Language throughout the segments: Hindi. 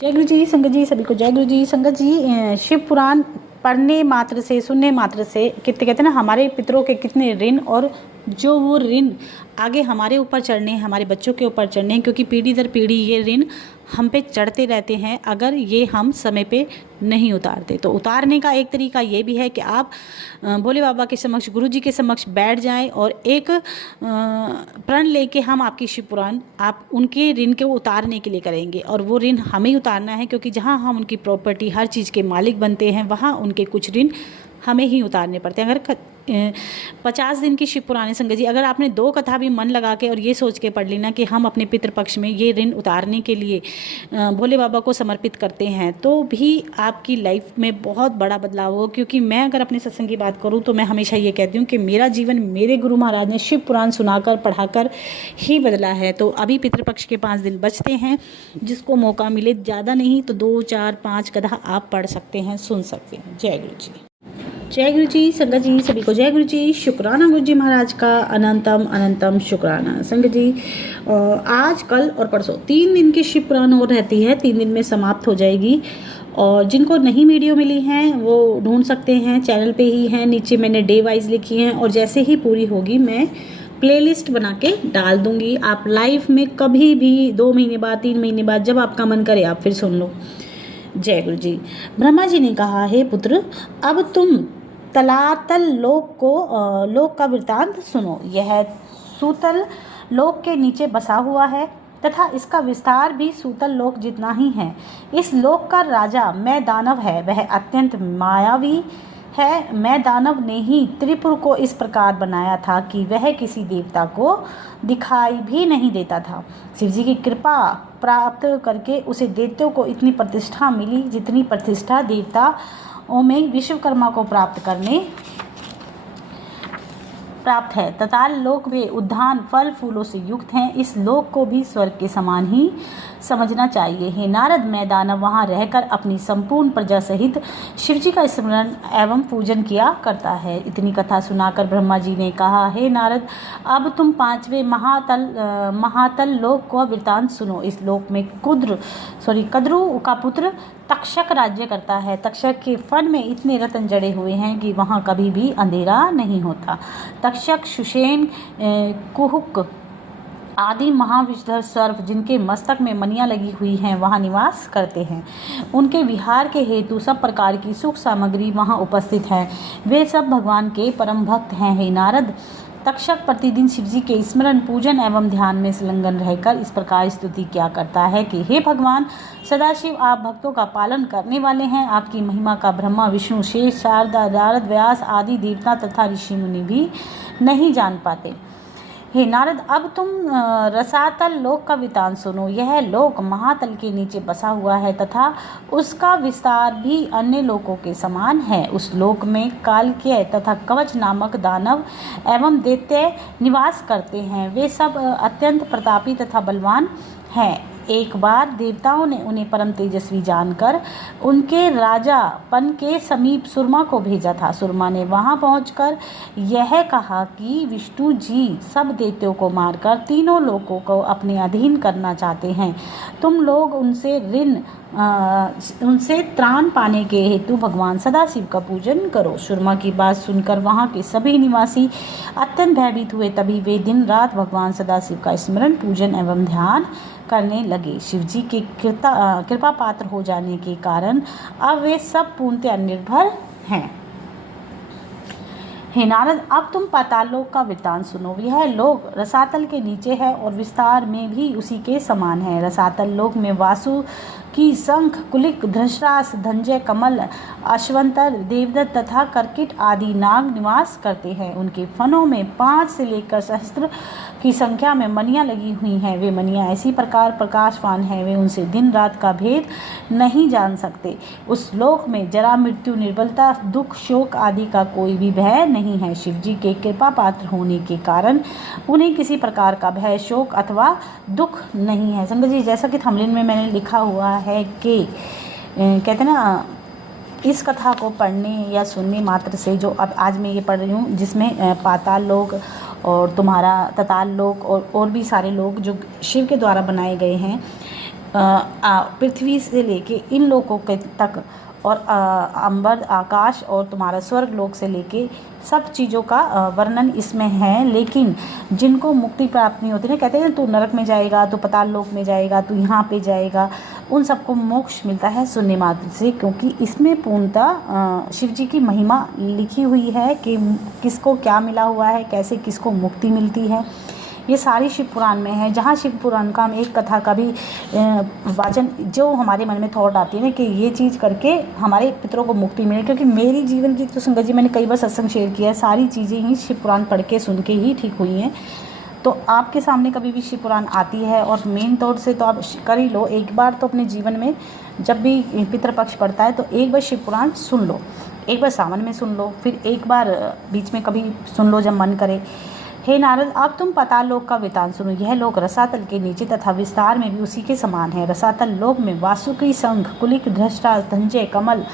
जय गुरु जी। संगत जी सभी को जय गुरु जी। संगत जी, शिव पुराण पढ़ने मात्र से, सुनने मात्र से कितने कहते हैं ना, हमारे पितरों के कितने ऋण, और जो वो ऋण आगे हमारे ऊपर चढ़ने हैं, हमारे बच्चों के ऊपर चढ़ने हैं, क्योंकि पीढ़ी दर पीढ़ी ये ऋण हम पे चढ़ते रहते हैं अगर ये हम समय पे नहीं उतारते। तो उतारने का एक तरीका ये भी है कि आप भोले बाबा के समक्ष, गुरु जी के समक्ष बैठ जाएं और एक प्रण लेके हम आपकी शिव पुराण आप उनके ऋण को उतारने के लिए करेंगे। और वो ऋण हमें ही उतारना है, क्योंकि जहाँ हम उनकी प्रॉपर्टी, हर चीज़ के मालिक बनते हैं, वहाँ उनके कुछ ऋण हमें ही उतारने पड़ते हैं। अगर 50 दिन की शिव पुराण संगत जी, अगर आपने 2 कथा भी मन लगा के और ये सोच के पढ़ लेना कि हम अपने पितृपक्ष में ये ऋण उतारने के लिए भोले बाबा को समर्पित करते हैं, तो भी आपकी लाइफ में बहुत बड़ा बदलाव हो। क्योंकि मैं अगर अपने सत्संग की बात करूं तो मैं हमेशा ये कहती हूँ कि मेरा जीवन मेरे गुरु महाराज ने शिव पुराण सुनाकर, पढ़ाकर ही बदला है। तो अभी पितृपक्ष के 5 दिन बचते हैं, जिसको मौका मिले, ज़्यादा नहीं तो 2, 4, 5 कथा आप पढ़ सकते हैं, सुन सकते हैं। जय गुरु जी। जय गुरु जी। संगत जी सभी को जय गुरु जी। शुक्राना गुरु जी महाराज का, अनंतम अनंतम शुक्राना। संगत जी, आज, कल और परसों 3 दिन की शिव पुराण और रहती है, 3 दिन में समाप्त हो जाएगी। और जिनको नहीं वीडियो मिली हैं वो ढूंढ सकते हैं, चैनल पे ही हैं, नीचे मैंने डे वाइज लिखी हैं, और जैसे ही पूरी होगी मैं प्लेलिस्ट बना के डाल दूंगी। आप लाइव में कभी भी 2 महीने बाद, 3 महीने बाद, जब आपका मन करे आप फिर सुन लो। जय गुरु जी। ब्रह्मा जी ने कहा, हे पुत्र, अब तुम तलातल लोक का वृतांत सुनो। यह सूतल लोक के नीचे बसा हुआ है तथा इसका विस्तार भी सूतल लोक जितना ही है। इस लोक का राजा मैं दानव है, वह अत्यंत मायावी है। मैं दानव ने ही त्रिपुर को इस प्रकार बनाया था कि वह किसी देवता को दिखाई भी नहीं देता था। शिव जी की कृपा प्राप्त करके उसे दैत्यों को इतनी प्रतिष्ठा मिली जितनी प्रतिष्ठा देवताओं में विश्वकर्मा को प्राप्त है। तताल लोक में उद्यान फल फूलों से युक्त हैं। इस लोक को भी स्वर्ग के समान ही समझना चाहिए। हे नारद, मैं दानव वहाँ रहकर अपनी संपूर्ण प्रजा सहित शिवजी का स्मरण एवं पूजन किया करता है। इतनी कथा सुनाकर ब्रह्मा जी ने कहा, हे नारद, अब तुम 5वें महातल लोक का वृतांत सुनो। इस लोक में कद्रु का पुत्र तक्षक राज्य करता है। तक्षक के फन में इतने रत्न जड़े हुए हैं कि वहाँ कभी भी अंधेरा नहीं होता। तक्षक, सुषेण, कुहुक आदि महाविषधर सर्प, जिनके मस्तक में मनियाँ लगी हुई हैं, वहाँ निवास करते हैं। उनके विहार के हेतु सब प्रकार की सुख सामग्री वहाँ उपस्थित है। वे सब भगवान के परम भक्त हैं। हे नारद, तक्षक प्रतिदिन शिवजी के स्मरण, पूजन एवं ध्यान में संलग्न रहकर इस प्रकार स्तुति किया करता है कि हे भगवान सदाशिव, आप भक्तों का पालन करने वाले हैं। आपकी महिमा का ब्रह्मा, विष्णु, शेष, शारदा, नारद, व्यास आदि देवता तथा ऋषि मुनि भी नहीं जान पाते। हे नारद, अब तुम रसातल लोक का वृतांत सुनो। यह लोक महातल के नीचे बसा हुआ है तथा उसका विस्तार भी अन्य लोकों के समान है। उस लोक में कालकेय तथा कवच नामक दानव एवं दैत्य निवास करते हैं। वे सब अत्यंत प्रतापी तथा बलवान हैं। एक बार देवताओं ने उन्हें परम तेजस्वी जानकर उनके राजापन के समीप सुरमा को भेजा था। सुरमा ने वहां पहुंचकर यह कहा कि विष्णु जी सब दैत्यों को मारकर तीनों लोकों को अपने अधीन करना चाहते हैं। तुम लोग उनसे त्राण पाने के हेतु भगवान सदाशिव का पूजन करो। सुरमा की बात सुनकर वहाँ के सभी निवासी अत्यंत भयभीत हुए। तभी वे दिन रात भगवान सदाशिव का स्मरण, पूजन एवं ध्यान करने लगे। शिवजी के कृपा पात्र हो जाने के कारण अब वे सब पूर्णतः निर्भर हैं। हे नारद, अब तुम पाताल लोक का वृत्तांत सुनो। यह लोक रसातल के नीचे है और विस्तार में भी उसी के समान है। रसातल लोक में वासु की, शंख, कुलिक, धृषरास, धंजय, कमल, अश्वंतर, देवदत्त तथा कर्किट आदि नाग निवास करते हैं। उनके फनों में 5 से लेकर सहस्त्र की संख्या में मनियाँ लगी हुई हैं। वे मनियाँ ऐसी प्रकार प्रकाशवान हैं, वे उनसे दिन रात का भेद नहीं जान सकते। उस लोक में जरा, मृत्यु, निर्बलता, दुख, शोक आदि का कोई भी भय नहीं है। शिवजी के कृपा पात्र होने के कारण उन्हें किसी प्रकार का भय, शोक अथवा दुख नहीं है। संगत जी, जैसा कि थंबनेल में मैंने लिखा हुआ है कि कहते हैं ना, इस कथा को पढ़ने या सुनने मात्र से, जो अब आज मैं ये पढ़ रही हूँ, जिसमें पाताल लोक और तुम्हारा तताल लोक और भी सारे लोग जो शिव के द्वारा बनाए गए हैं, पृथ्वी से लेके इन लोगों के तक और अंबर आकाश और तुम्हारा स्वर्ग लोक से लेके सब चीज़ों का वर्णन इसमें है। लेकिन जिनको मुक्ति प्राप्त नहीं होती ना, कहते हैं तू नरक में जाएगा, तू पाताल लोक में जाएगा, तू यहाँ पे जाएगा, उन सबको मोक्ष मिलता है शून्य मात्र से, क्योंकि इसमें पूर्णतः शिव जी की महिमा लिखी हुई है कि किसको क्या मिला हुआ है, कैसे किसको मुक्ति मिलती है। ये सारी शिव पुराण में है। जहाँ शिव पुराण का हम एक कथा का भी वाचन, जो हमारे मन में थॉट आती है ना कि ये चीज़ करके हमारे पितरों को मुक्ति मिले, क्योंकि मेरी जीवन की तो संगत जी मैंने कई बार सत्संग शेयर किया है, सारी चीज़ें ही शिव पुराण पढ़ के सुन के ही ठीक हुई हैं। तो आपके सामने कभी भी शिव पुराण आती है और मेन तौर से तो आप कर ही लो एक बार, तो अपने जीवन में जब भी पितृपक्ष पड़ता है तो एक बार शिव पुराण सुन लो, एक बार सावन में सुन लो, फिर एक बार बीच में कभी सुन लो जब मन करे। हे नारद, अब तुम पाताल लोक का वृतांत सुनो। यह लोक रसातल के नीचे तथा विस्तार में भी उसी के समान है। रसातल लोक में वासुकी, शंख, कुलिक, धृष्टा, धंजय, कमल,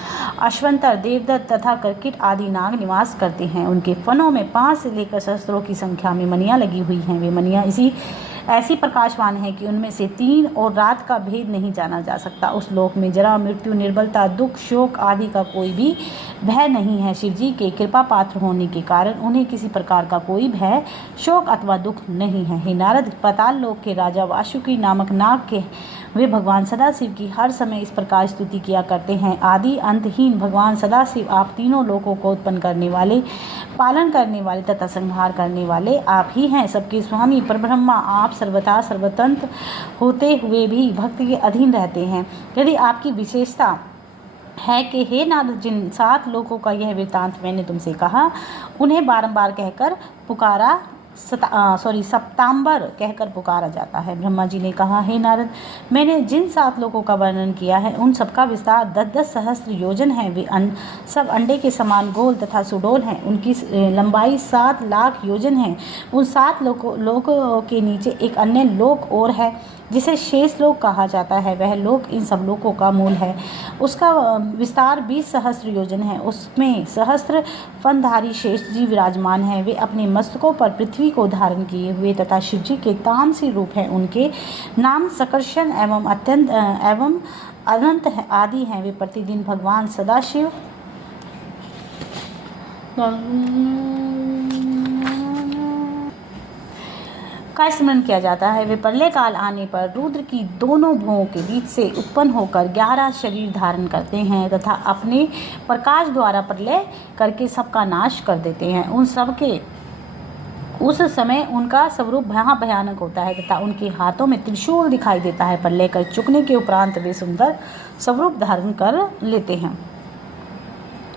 अश्वंतर, देवदत्त तथा कर्किट आदि नाग निवास करते हैं। उनके फनों में 5 से लेकर सहस्त्रों की संख्या में मणियाँ लगी हुई हैं। वे मणियाँ ऐसी प्रकाशवान है कि उनमें से 3 और रात का भेद नहीं जाना जा सकता। उस लोक में जरा, मृत्यु, निर्बलता, दुख, शोक आदि का कोई भी भय नहीं है। शिव जी के कृपा पात्र होने के कारण उन्हें किसी प्रकार का कोई भय, शोक अथवा दुख नहीं है। हे नारद, पाताल लोक के राजा वासुकी नामक नाग के वे भगवान सदाशिव की हर समय इस प्रकार स्तुति किया करते हैं। आदि अंतहीन भगवान सदाशिव, आप तीनों लोकों को उत्पन्न करने वाले, पालन करने वाले तथा संहार करने वाले आप ही हैं। सबके स्वामी परब्रह्मा आप सर्वथा सर्वतंत्र होते हुए भी भक्त के अधीन रहते हैं। यदि आपकी विशेषता है कि हे नारद, जिन 7 लोगों का यह वृत्तांत मैंने तुमसे कहा, उन्हें बारंबार कहकर पुकारा सप्तांबर कहकर पुकारा जाता है। ब्रह्मा जी ने कहा, हे नारद, मैंने जिन 7 लोगों का वर्णन किया है उन सबका विस्तार 10-10 सहस्त्र योजन है। वे सब अंडे के समान गोल तथा सुडौल हैं। उनकी लंबाई 7 लाख योजन है। उन 7 लोकों के नीचे एक अन्य लोक और है जिसे शेष लोक कहा जाता है। वह लोक इन सब लोकों का मूल है। उसका विस्तार 20 सहस्त्र योजन है। उसमें सहस्त्र फनधारी शेष जी विराजमान हैं। वे अपने मस्तकों पर पृथ्वी को धारण किए हुए तथा शिव जी के तामसी रूप हैं। उनके नाम सकर्षण एवं अत्यंत एवं अनंत आदि हैं। वे प्रतिदिन भगवान सदाशिव का स्मरण किया जाता है। वे प्रलय काल आने पर रुद्र की दोनों भुवों के बीच से उत्पन्न होकर 11 शरीर धारण करते हैं तथा अपने प्रकाश द्वारा प्रलय करके सबका नाश कर देते हैं। उस समय उनका स्वरूप भयानक होता है तथा उनके हाथों में त्रिशूल दिखाई देता है। प्रलय कर चुकने के उपरांत वे सुंदर स्वरूप धारण कर लेते हैं।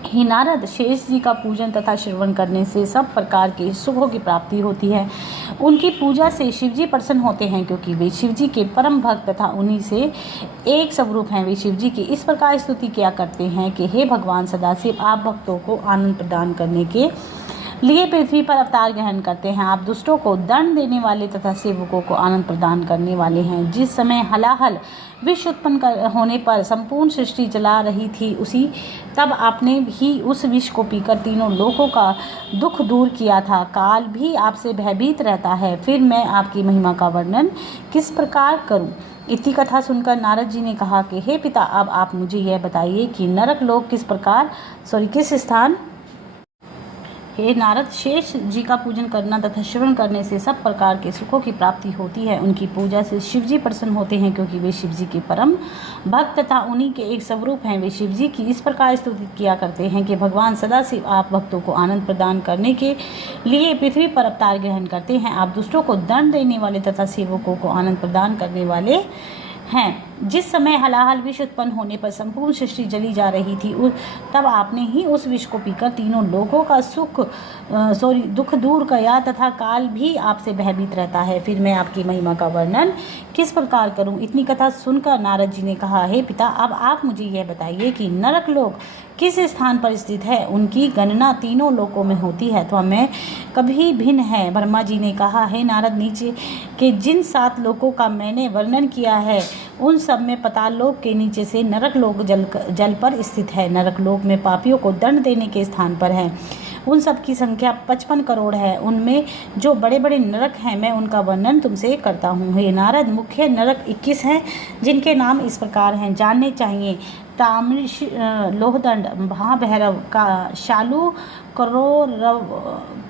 हे नारद, शेष जी का पूजन तथा श्रवण करने से सब प्रकार के सुखों की प्राप्ति होती है। उनकी पूजा से शिव जी प्रसन्न होते हैं, क्योंकि वे शिव जी के परम भक्त तथा उन्हीं से एक स्वरूप हैं। वे शिव जी की इस प्रकार स्तुति किया करते हैं कि हे भगवान सदाशिव, आप भक्तों को आनंद प्रदान करने के लिए पृथ्वी पर अवतार ग्रहण करते हैं। आप दुष्टों को दंड देने वाले तथा सेवकों को आनंद प्रदान करने वाले हैं। जिस समय हलाहल विश्व उत्पन्न होने पर संपूर्ण सृष्टि जला रही थी, तब आपने भी उस विष को पीकर तीनों लोकों का दुख दूर किया था। काल भी आपसे भयभीत रहता है। फिर मैं आपकी महिमा का वर्णन किस प्रकार करूं? इतनी कथा सुनकर नारद जी ने कहा कि हे पिता, अब आप मुझे यह बताइए कि नरक लोक किस स्थान। हे नारद, शेष जी का पूजन करना तथा श्रवण करने से सब प्रकार के सुखों की प्राप्ति होती है। उनकी पूजा से शिव जी प्रसन्न होते हैं, क्योंकि वे शिव जी के परम भक्त तथा उन्हीं के एक स्वरूप हैं। वे शिव जी की इस प्रकार स्तुति किया करते हैं कि भगवान सदाशिव, आप भक्तों को आनंद प्रदान करने के लिए पृथ्वी पर अवतार ग्रहण करते हैं। आप दुष्टों को दंड देने वाले तथा सेवकों को आनंद प्रदान करने वाले हैं। जिस समय हलाहल विष उत्पन्न होने पर संपूर्ण सृष्टि जली जा रही थी, तब आपने ही उस विष को पीकर तीनों लोगों का दुख दूर किया तथा काल भी आपसे भयभीत रहता है। फिर मैं आपकी महिमा का वर्णन किस प्रकार करूं? इतनी कथा सुनकर नारद जी ने कहा, हे पिता, अब आप मुझे यह बताइए कि नरक लोक किस स्थान पर स्थित है? उनकी गणना तीनों लोकों में होती है तो मैं कभी भिन्न है। ब्रह्मा जी ने कहा, हे नारद, नीचे के जिन 7 लोकों का मैंने वर्णन किया है उन सब में पाताल लोक के नीचे से नरक लोक जल पर स्थित है। नरक लोक में पापियों को दंड देने के स्थान पर है। उन सब की संख्या 55 करोड़ है। उनमें जो बड़े बड़े नरक हैं मैं उनका वर्णन तुमसे करता हूँ। हे नारद, मुख्य नरक 21 हैं, जिनके नाम इस प्रकार हैं, जानने चाहिए। ताम्रिश, लोहदंड, महाभैरव, का शालू, करोरव,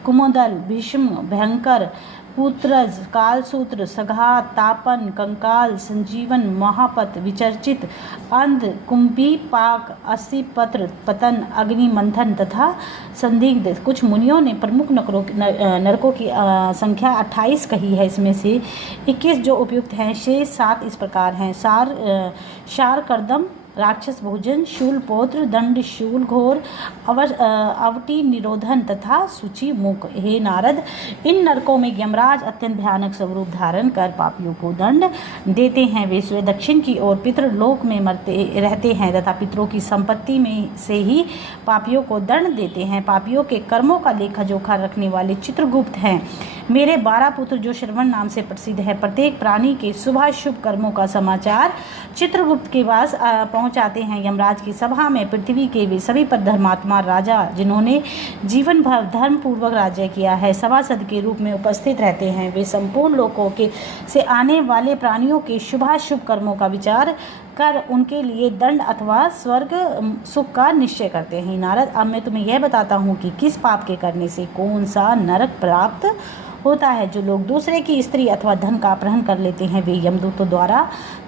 कुमोदल, भीष्म, भयंकर, पुत्रज, कालसूत्र, सघात, तापन, कंकाल, संजीवन, महापत, विचर्चित, अंध, कुंभी, पाक, अस्सीपत्र, पतन, अग्नि, मंथन तथा संदिग्ध। कुछ मुनियों ने प्रमुख नरकों की संख्या 28 कही है। इसमें से 21 जो उपयुक्त हैं शेष 7 इस प्रकार हैं। शार कर्दम, राक्षस भोजन, शूलपौत्र, दंड, शूल घोर, अवटी निरोधन तथा सूची मुख। हे नारद, इन नरकों में यमराज अत्यंत भयानक स्वरूप धारण कर पापियों को दंड देते हैं। वे स्वयं दक्षिण की ओर पितृलोक में मरते रहते हैं तथा पितरों की संपत्ति में से ही पापियों को दंड देते हैं। पापियों के कर्मों का लेखा जोखा रखने वाले चित्रगुप्त हैं। मेरे 12 पुत्र जो श्रवण नाम से प्रसिद्ध है, प्रत्येक प्राणी के शुभ कर्मों का समाचार चित्रगुप्त के पास पहुंचाते हैं। यमराज की सभा में पृथ्वी के वे सभी पर धर्मात्मा राजा, जिन्होंने जीवन भर धर्म पूर्वक राज्य किया है, सभासद के रूप में उपस्थित रहते हैं। वे संपूर्ण लोकों के से आने वाले प्राणियों के शुभ कर्मों का विचार कर उनके लिए दंड अथवा स्वर्ग सुख का निश्चय करते हैं। नारद, अब मैं तुम्हें यह बताता हूँ कि किस पाप के करने से कौन सा नरक प्राप्त होता है। जो लोग दूसरे की स्त्री अथवा धन का अपहरण कर लेते हैं वे यमदूतों द्वारा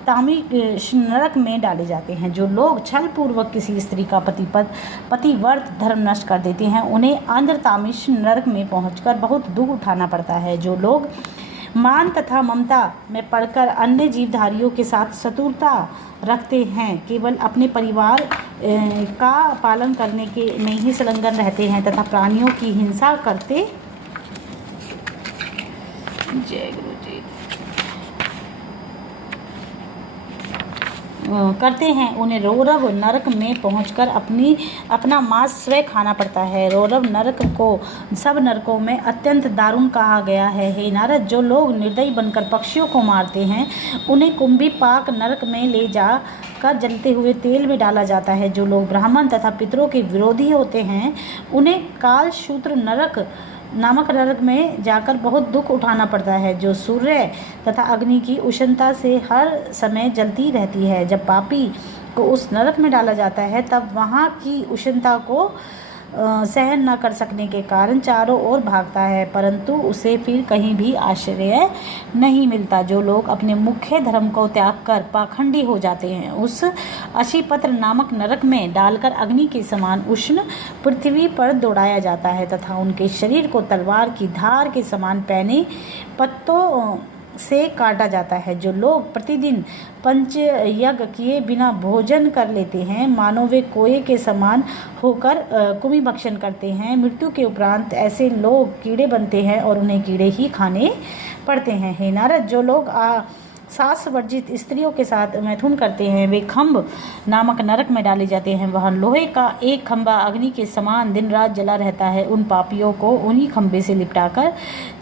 ताम्रिश नरक में डाले जाते हैं। जो लोग छल पूर्वक किसी स्त्री का पतिव्रत धर्म नष्ट कर देते हैं उन्हें आंध्र ताम्रिश नरक में पहुंचकर बहुत दुख उठाना पड़ता है। जो लोग मान तथा ममता में पड़कर अन्य जीवधारियों के साथ शत्रुता रखते हैं, केवल अपने परिवार का पालन करने के में ही संलग्न रहते हैं तथा प्राणियों की हिंसा करते हैं, उन्हें रौरव नरक में पहुंचकर अपना मांस स्वयं खाना पड़ता है। रौरव नरक को सब नरकों में अत्यंत दारुण कहा गया है। हे नारद, जो लोग निर्दयी बनकर पक्षियों को मारते हैं उन्हें कुंभी पाक नरक में ले जाकर जलते हुए तेल में डाला जाता है। जो लोग ब्राह्मण तथा पितरों के विरोधी होते हैं उन्हें कालशूत्र नरक नामक नरक में जाकर बहुत दुख उठाना पड़ता है, जो सूर्य तथा अग्नि की उष्णता से हर समय जलती रहती है। जब पापी को उस नरक में डाला जाता है तब वहाँ की उष्णता को सहन न कर सकने के कारण चारों ओर भागता है, परंतु उसे फिर कहीं भी आश्रय नहीं मिलता। जो लोग अपने मुख्य धर्म को त्याग कर पाखंडी हो जाते हैं उस अशीपत्र नामक नरक में डालकर अग्नि के समान उष्ण पृथ्वी पर दौड़ाया जाता है तथा उनके शरीर को तलवार की धार के समान पैने पत्तों से काटा जाता है। जो लोग प्रतिदिन पंच यज्ञ किए बिना भोजन कर लेते हैं, मानो वे कोये के समान होकर कुमि भक्षण करते हैं, मृत्यु के उपरांत ऐसे लोग कीड़े बनते हैं और उन्हें कीड़े ही खाने पड़ते हैं। हे नारद, जो लोग सास वर्जित स्त्रियों के साथ मैथुन करते हैं वे खम्भ नामक नरक में डाले जाते हैं। वहाँ लोहे का एक खंभा अग्नि के समान दिन रात जला रहता है। उन पापियों को उन्हीं खंभे से लिपटाकर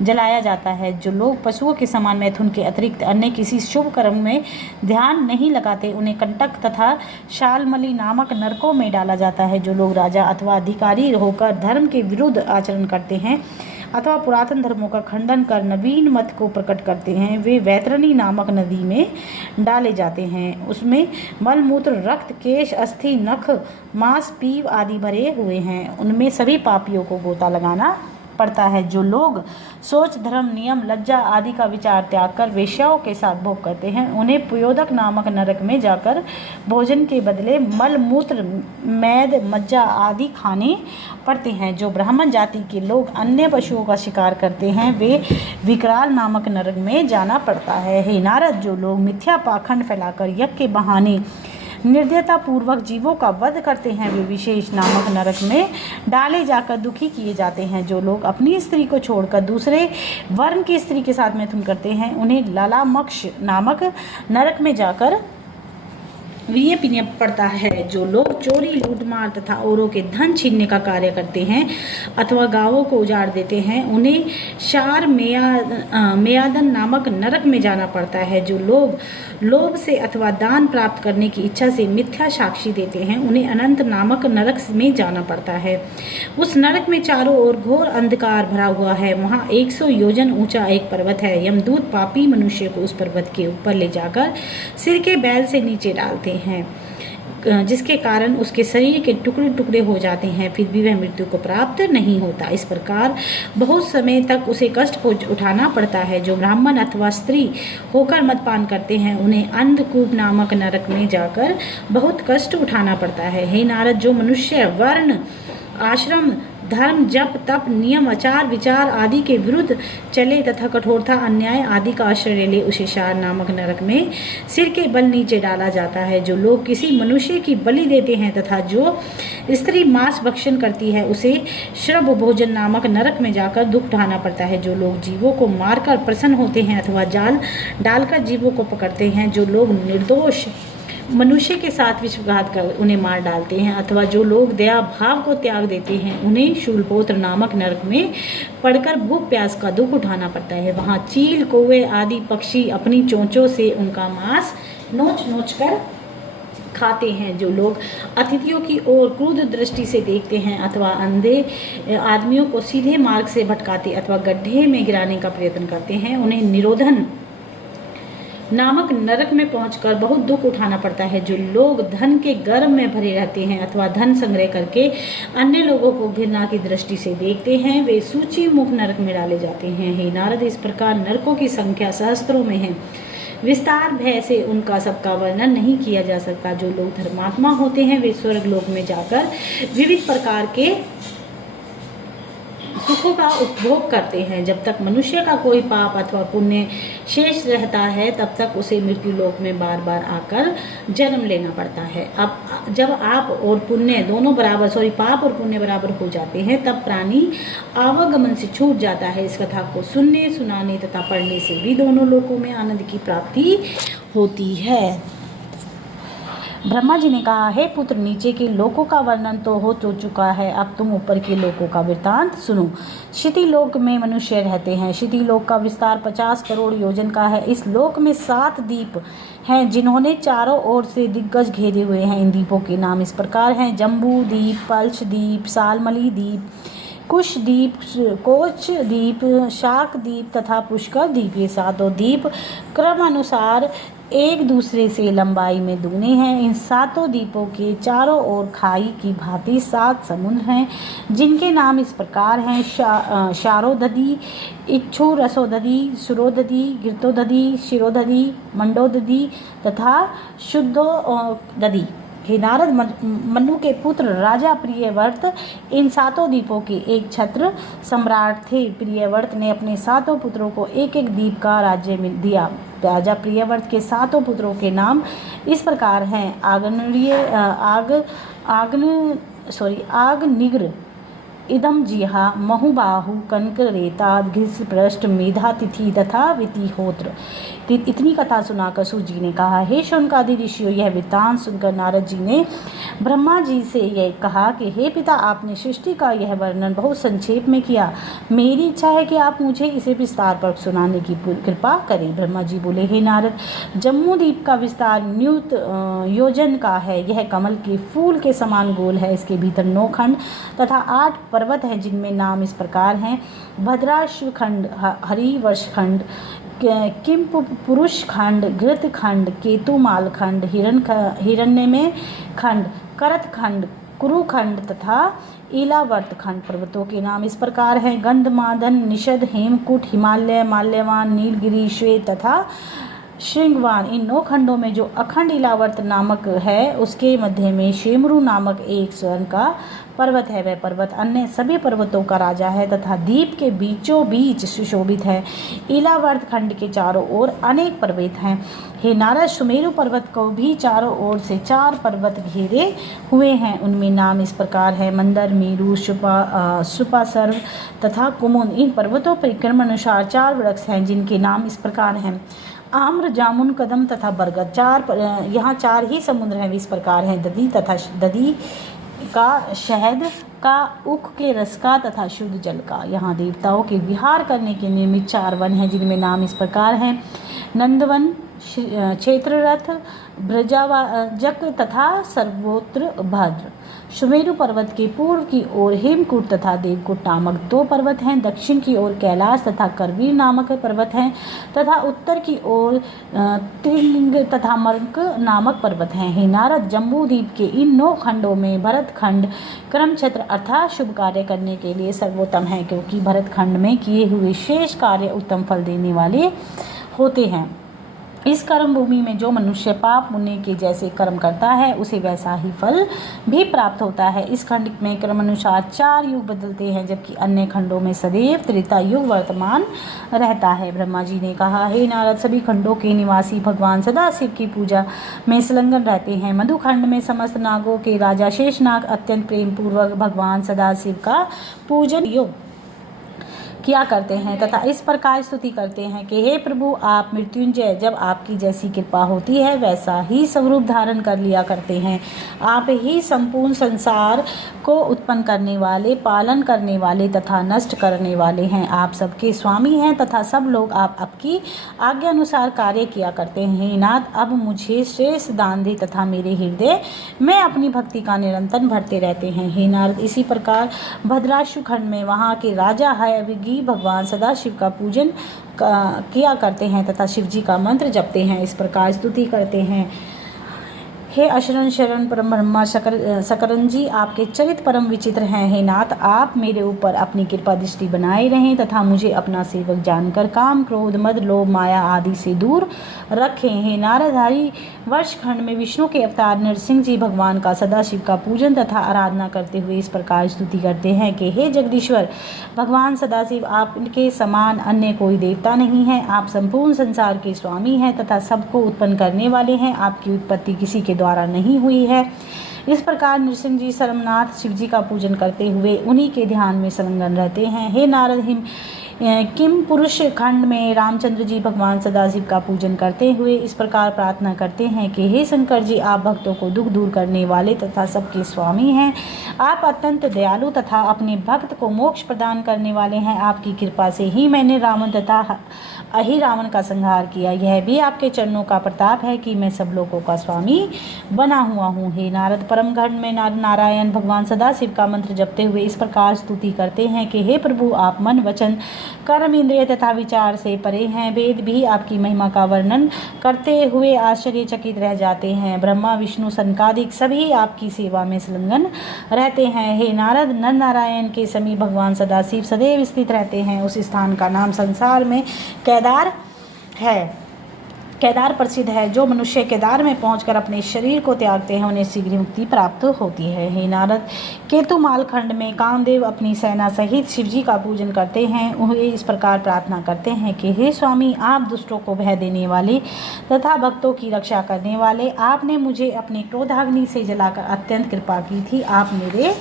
जलाया जाता है। जो लोग पशुओं के समान मैथुन के अतिरिक्त अन्य किसी शुभ कर्म में ध्यान नहीं लगाते उन्हें कंटक तथा शालमली नामक नरकों में डाला जाता है। जो लोग राजा अथवा अधिकारी होकर धर्म के विरुद्ध आचरण करते हैं अथवा पुरातन धर्मों का खंडन कर नवीन मत को प्रकट करते हैं वे वैतरणी नामक नदी में डाले जाते हैं। उसमें मलमूत्र, रक्त, केश, अस्थि, नख, मांस, पीव आदि भरे हुए हैं। उनमें सभी पापियों को गोता लगाना पड़ता है। जो लोग सोच, धर्म, नियम, लज्जा आदि का विचार त्याग कर वेश्याओं के साथ भोग करते हैं उन्हें पुयोदक नामक नरक में जाकर भोजन के बदले मल, मूत्र, मैद, मज्जा आदि खाने पड़ते हैं। जो ब्राह्मण जाति के लोग अन्य पशुओं का शिकार करते हैं वे विकराल नामक नरक में जाना पड़ता है। हे नारद, जो लोग मिथ्या पाखंड फैलाकर यज्ञ के बहाने निर्दयता पूर्वक जीवों का वध करते हैं वे विशेष नामक नरक में डाले जाकर दुखी किए जाते हैं। जो लोग अपनी स्त्री को छोड़कर दूसरे वर्ण की स्त्री के साथ मैथुन करते हैं उन्हें लालामक्ष नामक नरक में जाकर वीए पड़ता है। जो लोग चोरी, लूटमार तथा औरों के धन छीनने का कार्य करते हैं अथवा गांवों को उजाड़ देते हैं, उन्हें शार मेयादन नामक नरक में जाना पड़ता है। जो लोग लोभ से अथवा दान प्राप्त करने की इच्छा से मिथ्या साक्षी देते हैं, उन्हें अनंत नामक नरक में जाना पड़ता है। उस नरक में चारों ओर घोर अंधकार भरा हुआ है। वहाँ 100 योजन ऊंचा एक पर्वत है। यमदूत पापी मनुष्य को उस पर्वत के ऊपर ले जाकर सिर के बैल से नीचे डालते हैं, जिसके कारण उसके शरीर के टुकड़े टुकड़े हो जाते हैं, फिर भी वह मृत्यु को प्राप्त नहीं होता। इस प्रकार बहुत समय तक उसे कष्ट उठाना पड़ता है। जो ब्राह्मण अथवा स्त्री होकर मदपान करते हैं, उन्हें अंधकूप नामक नरक में जाकर बहुत कष्ट उठाना पड़ता है। हे नारद, जो मनुष्य वर्ण, आश्रम, धर्म, जप, तप, नियम, आचार, विचार आदि के विरुद्ध चले तथा कठोरता, अन्याय आदि का आश्रय ले, उसे शार नामक नरक में सिर के बल नीचे डाला जाता है। जो लोग किसी मनुष्य की बलि देते हैं तथा जो स्त्री मांस भक्षण करती है, उसे श्रभ भोजन नामक नरक में जाकर दुख उठाना पड़ता है। जो लोग जीवों को मारकर प्रसन्न होते हैं अथवा जाल डालकर जीवों को पकड़ते हैं, जो लोग निर्दोष मनुष्य के साथ विश्वासघात कर उन्हें मार डालते हैं, अथवा जो लोग दया भाव को त्याग देते हैं, उन्हें शूलपोत्र नामक नरक में पड़कर भूख प्यास का दुख उठाना पड़ता है। वहाँ चील, कौवे आदि पक्षी अपनी चोंचों से उनका मांस नोच नोच कर खाते हैं। जो लोग अतिथियों की ओर क्रूर दृष्टि से देखते हैं अथवा अंधे आदमियों को सीधे मार्ग से भटकाते अथवा गड्ढे में गिराने का प्रयत्न करते हैं, उन्हें निरोधन नामक नरक में पहुंचकर बहुत दुख उठाना पड़ता है। जो लोग धन के गर्व में भरे रहते हैं अथवा धन संग्रह करके अन्य लोगों को घृणा की दृष्टि से देखते हैं, वे सूची मुख नरक में डाले जाते हैं। हे नारद, इस प्रकार नरकों की संख्या सहस्त्रों में है। विस्तार भय से उनका सबका वर्णन नहीं किया जा सकता। जो लोग धर्मात्मा होते हैं, वे स्वर्ग लोक में जाकर विविध प्रकार के सुखों का उपभोग करते हैं। जब तक मनुष्य का कोई पाप अथवा पुण्य शेष रहता है, तब तक उसे मृत्यु लोक में बार बार आकर जन्म लेना पड़ता है। अब जब आप और पुण्य दोनों बराबर पाप और पुण्य बराबर हो जाते हैं, तब प्राणी आवागमन से छूट जाता है। इस कथा को सुनने, सुनाने तथा पढ़ने से भी दोनों लोकों में आनंद की प्राप्ति होती है। ब्रह्मा जी ने कहा, हे पुत्र, नीचे के लोकों का वर्णन तो हो चुका है, अब तुम ऊपर के लोकों का वृत्तांत सुनो। क्षिति लोक में मनुष्य रहते हैं। क्षिति लोक का विस्तार 50 करोड़ योजन का है। इस लोक में 7 द्वीप हैं, जिन्होंने चारों ओर से दिग्गज घेरे हुए हैं। इन द्वीपों के नाम इस प्रकार हैं: जम्बू द्वीप, पल्च द्वीप, सालमली द्वीप, कुश द्वीप, कोच द्वीप, शाक द्वीप तथा पुष्कर द्वीप। ये 7 द्वीप क्रमानुसार एक दूसरे से लंबाई में दुगने हैं। इन 7 द्वीपों के चारों ओर खाई की भांति 7 समुद्र हैं, जिनके नाम इस प्रकार हैं: शारोदधी, इच्छुरसोदधी, सुरोदधी, गिरतोदधी, शिरोदधी, मंडोदधी तथा शुद्धोदधी। हे नारद, मनु के पुत्र राजा प्रियव्रत इन 7 द्वीपों के एक छत्र सम्राट थे। प्रियव्रत ने अपने 7 पुत्रों को एक एक द्वीप का राज्य में दिया। राजा प्रियव्रत के 7 पुत्रों के नाम इस प्रकार हैं: आग्निग्र, इदम जिहा, महुबाहु, कनकरेता, घृष्टपृष्ठ, मेधातिथि तथा वितिहोत्र। इतनी कथा सुनाकर सूत जी ने कहा, हे शौनकादि ऋषियों, यह वृत्तांत सुनकर नारद जी ने ब्रह्मा जी से यह कहा कि हे पिता, आपने सृष्टि का यह वर्णन बहुत संक्षेप में किया। मेरी इच्छा है कि आप मुझे इसे विस्तार पर सुनाने की कृपा करें। ब्रह्मा जी बोले, हे नारद, जम्मू द्वीप का विस्तार न्यूत योजन का है। यह कमल के फूल के समान गोल है। इसके भीतर 9 खंड तथा 8 पर्वत हैं, जिनमें नाम इस प्रकार हैं: भद्राश्व खंड, हरिवर्ष खंड, किम पुरुष खंड, घृत खंड, केतुमाल खंड, हिरण्यमय खंड, करत खंड, कुरुखंड तथा ईलावर्त खंड। पर्वतों के नाम इस प्रकार हैं: गंधमादन, निषद, हेमकूट, हिमालय, माल्यवान, नीलगिरी, श्वेत तथा श्रृंगवान। इन 9 खंडों में जो अखंड इलावर्त नामक है, उसके मध्य में शेमरु नामक एक स्वर्ण का पर्वत है। वह पर्वत अन्य सभी पर्वतों का राजा है तथा द्वीप के बीचों बीच सुशोभित है। इलावर्त खंड के चारों ओर अनेक पर्वत हैं। हे नारद, सुमेरु पर्वत को भी चारों ओर से 4 पर्वत घेरे हुए हैं। उनमें नाम इस प्रकार है: मंदर, मेरु, सुपासर्व तथा कुमुद। इन पर्वतों पर क्रमानुसार 4 वृक्ष हैं, जिनके नाम इस प्रकार हैं: आम्र, जामुन, कदम तथा बरगद, यहाँ 4 ही समुद्र हैं। इस प्रकार हैं दधी का, शहद का, उख के रस का तथा शुद्ध जल का। यहाँ देवताओं के विहार करने के निर्मित 4 वन हैं, जिनमें नाम इस प्रकार हैं: नंदवन, क्षेत्ररथ, ब्रजाजक तथा सर्वोत्र भद्र। सुमेरु पर्वत के पूर्व की ओर हेमकूट तथा देवकूट नामक 2 पर्वत हैं। दक्षिण की ओर कैलाश तथा करवीर नामक पर्वत हैं तथा उत्तर की ओर त्रिलिंग तथा मर्क नामक पर्वत हैं। हे नारद, जम्बू द्वीप के इन 9 खंडों में भरत खंड कर्म क्षेत्र अर्थात शुभ कार्य करने के लिए सर्वोत्तम है, क्योंकि भरत खंड में किए हुए शेष कार्य उत्तम फल देने वाले होते हैं। इस कर्म भूमि में जो मनुष्य पाप पुण्य के जैसे कर्म करता है, उसे वैसा ही फल भी प्राप्त होता है। इस खंड में क्रमानुसार 4 युग बदलते हैं, जबकि अन्य खंडों में सदैव त्रेता युग वर्तमान रहता है। ब्रह्मा जी ने कहा, हे नारद, सभी खंडों के निवासी भगवान सदाशिव की पूजा में संलग्न रहते हैं। मधुखंड में समस्त नागों के राजा शेषनाग अत्यंत प्रेम पूर्वक भगवान सदाशिव का पूजन योग किया करते हैं तथा इस प्रकार स्तुति करते हैं कि हे प्रभु, आप मृत्युंजय, जब आपकी जैसी कृपा होती है वैसा ही स्वरूप धारण कर लिया करते हैं। आप ही संपूर्ण संसार को उत्पन्न करने वाले, पालन करने वाले तथा नष्ट करने वाले हैं। आप सबके स्वामी हैं तथा सब लोग आपकी आज्ञा अनुसार कार्य किया करते हैं। हे नाथ, अब मुझे श्रेष्ठ दान दे तथा मेरे हृदय में अपनी भक्ति का निरंतर भरते रहते हैं। हे नारद, इसी प्रकार भद्राशु खंड में वहाँ के राजा हयग्रीव भगवान सदाशिव का पूजन किया करते हैं तथा शिव जी का मंत्र जपते हैं। इस प्रकार स्तुति करते हैं, हे अशरण शरण परम ब्रह्मा सकरंजी, आपके चरित परम विचित्र हैं। हे नाथ, आप मेरे ऊपर अपनी कृपा दृष्टि बनाए रहें तथा मुझे अपना सेवक जानकर काम, क्रोध, मद, लोभ, माया आदि से दूर रखें। हे नारद, हरि वर्ष खंड में विष्णु के अवतार नरसिंह जी भगवान का सदाशिव का पूजन तथा आराधना करते हुए इस प्रकार स्तुति करते हैं कि हे जगदीश्वर भगवान सदाशिव, आप इनके समान अन्य कोई देवता नहीं है। आप संपूर्ण संसार के स्वामी हैं तथा सबको उत्पन्न करने वाले हैं। आपकी उत्पत्ति किसी के द्वारा नहीं हुई है। इस प्रकार नृसिंह जी सर्वनाथ शिव जी का पूजन करते हुए उन्हीं के ध्यान में संलग्न रहते हैं। हे नारद, किम पुरुष खंड में रामचंद्र जी भगवान सदाशिव का पूजन करते हुए इस प्रकार प्रार्थना करते हैं कि हे शंकर जी, आप भक्तों को दुख दूर करने वाले तथा सबके स्वामी हैं। आप अत्यंत दयालु तथा अपने भक्त को मोक्ष प्रदान करने वाले हैं। आपकी कृपा से ही मैंने रावण तथा अहिरावण का संहार किया। यह भी आपके चरणों का प्रताप है कि मैं सब लोगों का स्वामी बना हुआ हूँ। हे नारद, परम खंड में नारायण भगवान सदाशिव का मंत्र जपते हुए इस प्रकार स्तुति करते हैं कि हे प्रभु, आप मन, वचन, कर्म, इंद्रिय तथा विचार से परे हैं। वेद भी आपकी महिमा का वर्णन करते हुए आश्चर्यचकित रह जाते हैं। ब्रह्मा, विष्णु, सनकादिक सभी आपकी सेवा में संलग्न रहते हैं। हे नारद, नर नारायण के समीप भगवान सदाशिव सदैव स्थित रहते हैं। उस स्थान का नाम संसार में केदार है। केदार प्रसिद्ध है। जो मनुष्य केदार में पहुंचकर अपने शरीर को त्यागते हैं, उन्हें शीघ्र मुक्ति प्राप्त होती है। हे नारद, केतुमाल खंड में कामदेव अपनी सेना सहित शिवजी का पूजन करते हैं। उन्हें इस प्रकार प्रार्थना करते हैं कि हे स्वामी, आप दुष्टों को भय देने वाले तथा भक्तों की रक्षा करने वाले, आपने मुझे अपनी क्रोधाग्नि से जलाकर अत्यंत कृपा की थी। आप मेरे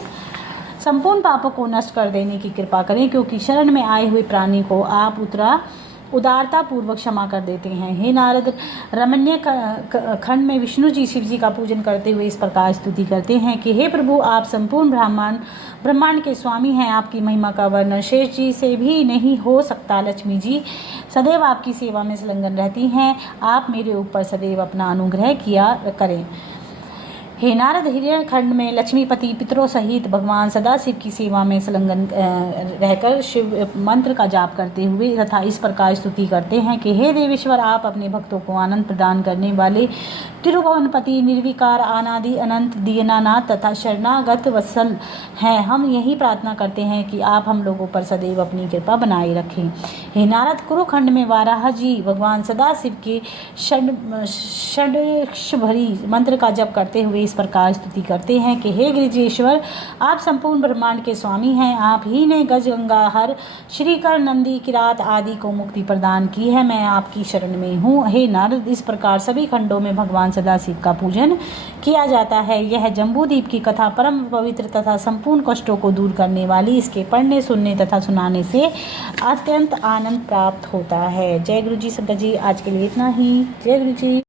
संपूर्ण पापों को नष्ट कर देने की कृपा करें, क्योंकि शरण में आए हुए प्राणी को आप उदारता पूर्वक क्षमा कर देते हैं। हे नारद, रमण्य खंड में विष्णु जी शिव जी का पूजन करते हुए इस प्रकार स्तुति करते हैं कि हे प्रभु, आप संपूर्ण ब्रह्मांड के स्वामी हैं। आपकी महिमा का वर्णन शेष जी से भी नहीं हो सकता। लक्ष्मी जी सदैव आपकी सेवा में संलग्न रहती हैं। आप मेरे ऊपर सदैव अपना अनुग्रह किया करें। हे नारद, हिरण्य खंड में लक्ष्मीपति पितरों सहित भगवान सदाशिव की सेवा में संलग्न रहकर शिव मंत्र का जाप करते हुए तथा इस प्रकार स्तुति करते हैं कि हे देवेश्वर, आप अपने भक्तों को आनंद प्रदान करने वाले तिरुभुवनपति, निर्विकार, अनादि अनंत, दीनानाथ तथा शरणागत वत्सल हैं। हम यही प्रार्थना करते हैं कि आप हम लोगों पर सदैव अपनी कृपा बनाए रखें। हे नारद, कुरुखंड में वाराह जी भगवान सदाशिव के षड्क्षभरी मंत्र का जप करते हुए इस प्रकार स्तुति करते हैं कि हे गिरिजेश्वर, आप संपूर्ण ब्रह्मांड के स्वामी हैं। आप ही ने गज, गंगा, हर, श्रीकर, नंदी, किरात आदि को मुक्ति प्रदान की है। मैं आपकी शरण में हूँ। हे नारद, इस प्रकार सभी खंडों में भगवान सदाशिव का पूजन किया जाता है। यह जम्बूद्वीप की कथा परम पवित्र तथा संपूर्ण कष्टों को दूर करने वाली, इसके पढ़ने, सुनने तथा सुनाने से अत्यंत आनंद प्राप्त होता है। जय गुरु जी। संगत जी, आज के लिए इतना ही। जय गुरु जी।